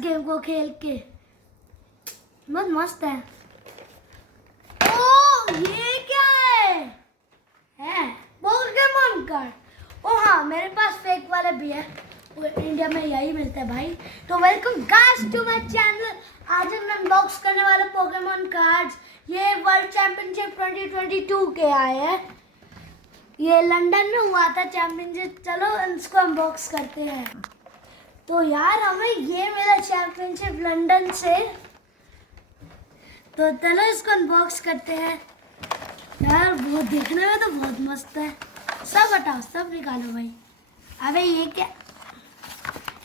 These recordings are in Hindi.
गेम को खेल के, बहुत मस्त है। ओ ये क्या है पोकेमॉन कार्ड। ओ हाँ, मेरे पास फेक वाले भी है, वो इंडिया में यही मिलता है भाई। तो welcome guys to my channel. आज हम अनबॉक्स करने वाले पोकेमॉन कार्ड्स। ये वर्ल्ड चैंपियनशिप 2022 के आए हैं। ये लंदन में हुआ था चैंपियनशिप। चलो इसको अनबॉक्स करते हैं। तो यार हमें ये मिला चैंपियनशिप लंदन से, तो चलो इसको अनबॉक्स करते हैं। यार वो देखने में तो बहुत मस्त है। सब हटाओ, सब निकालो भाई। अबे ये क्या,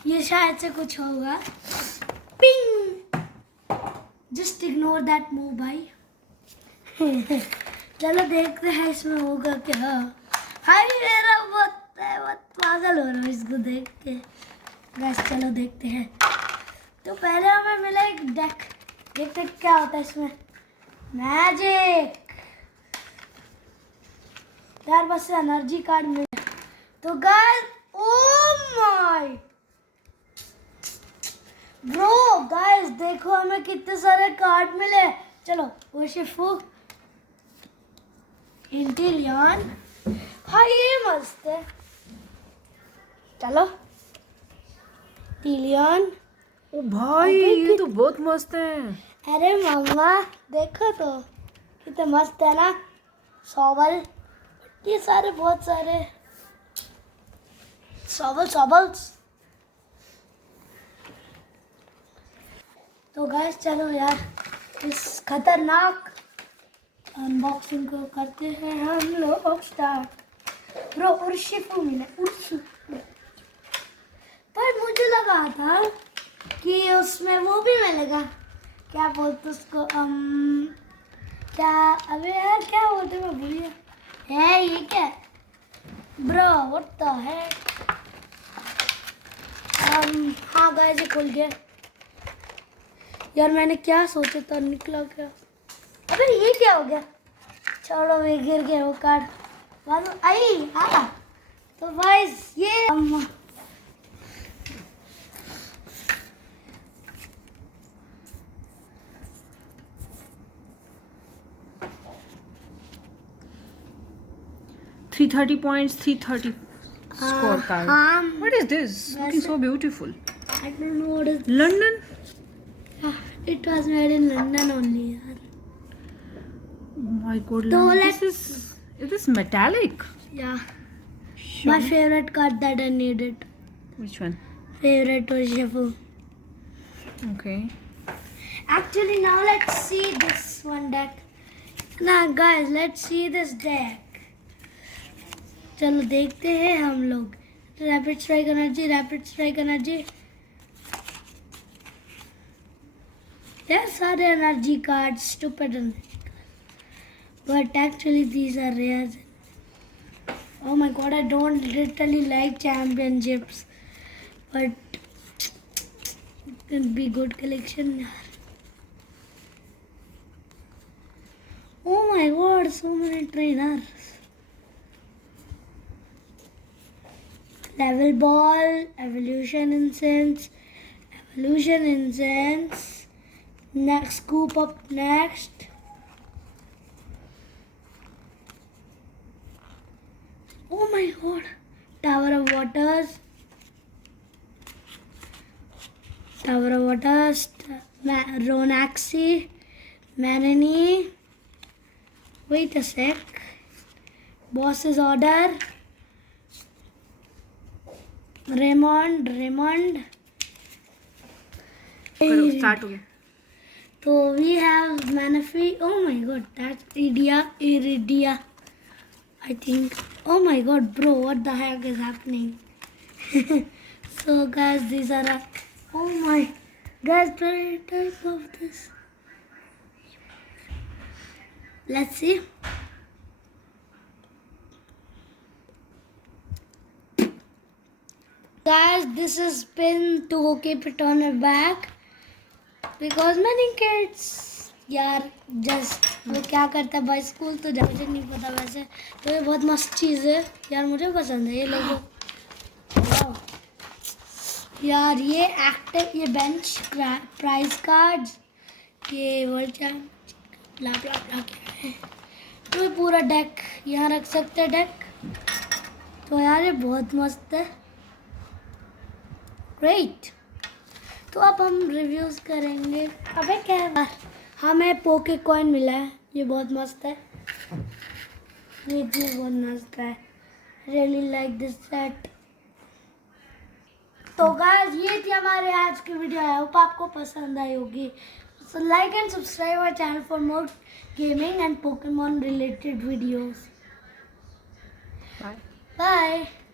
ये शायद से कुछ होगा। Ping, just ignore that move भाई। चलो देखते हैं इसमें होगा क्या। हाय मेरा बहुत पागल हो रहा हूँ इसको देख के। बस चलो देखते हैं। तो पहले हमें मिला एक डेक। देखते क्या होता है इसमें। मैजिक यार, बस एनर्जी कार्ड मिला। तो guys, oh my bro, guys देखो हमें कितने सारे कार्ड मिले। चलो उर्शिफू, इंटिलियन, हाँ ये मस्त है। चलो टिलियन। ओ भाई ये तो बहुत मस्त है। अरे मम्मा देखो तो कितने मस्त है ना। सॉबल, ये सारे बहुत सारे सॉबल्स। तो गाइस चलो यार इस खतरनाक अनबॉक्सिंग को करते हैं हम लोग स्टार्ट। ब्रो उर्शिफू मिला, उर्शिफू। पर मुझे लगा था कि उसमें वो भी मिलेगा, क्या बोलते उसको, क्या, अबे यार क्या बोलते मैं भूल गया। है ये क्या ब्रो, व्हाट द है। हाँ गाइस ये खुल गया। यार मैंने क्या सोचा था, निकला क्या। अबे ये क्या हो गया, छोड़ो ये गिर गया वो कार्ड। आई हाँ। तो गाइस ये 330 points, 330 scorecard. What is this? Looking so beautiful. I don't know what is London? it was made in London only यार। Oh my god, So London. Is this metallic? Yeah, Sure. my favorite card that I needed. Which one? Favorite urshifu. Okay. Actually now let's see this one deck. Now guys let's see this deck. चलो देखते हैं हम लोग। Rapid strike energy, rapid strike energy. यार सारे energy card stupid, but actually these are rare. Oh my god, I don't literally like championships, but it can be good collection yaar. Oh my god, so many trainers. Level ball, evolution incense, next scoop up next. Oh my god, tower of waters, Ronaxi, Manini, wait a sec, boss's order, Raymond, Start हो गया. so we have Manaphy. Oh my god, that's Iridia, I think. Oh my god bro, what the heck is happening? So guys, these are oh my guys, try type of this. Let's see. Guys, this is pin to keep it on your back because many kids यार जस्ट वो क्या करता है भाई, स्कूल तो जा, मुझे नहीं पता वैसे। तो ये बहुत मस्त चीज़ है यार, मुझे पसंद है ये लोगो। यार ये एक्टिव, ये बेंच प्राइस कार्ड्स, ये वर्ल्ड चैंप, ब्ला ब्ला ब्ला क्या है, तो ये पूरा डेक यहाँ रख सकते हैं डेक। तो यार ये बहुत मस्त है, ग्रेट। तो अब हम रिव्यूज करेंगे। अबे क्या है, हमें पोके कॉइन मिला है, ये बहुत मस्त है, ये चीज़ बहुत मस्त है, रियली लाइक दिस सेट। तो गाइस ये थी हमारे आज की वीडियो, आई होप आपको पसंद आई होगी। So like and subscribe our channel for more gaming and Pokemon related videos. Bye. Bye.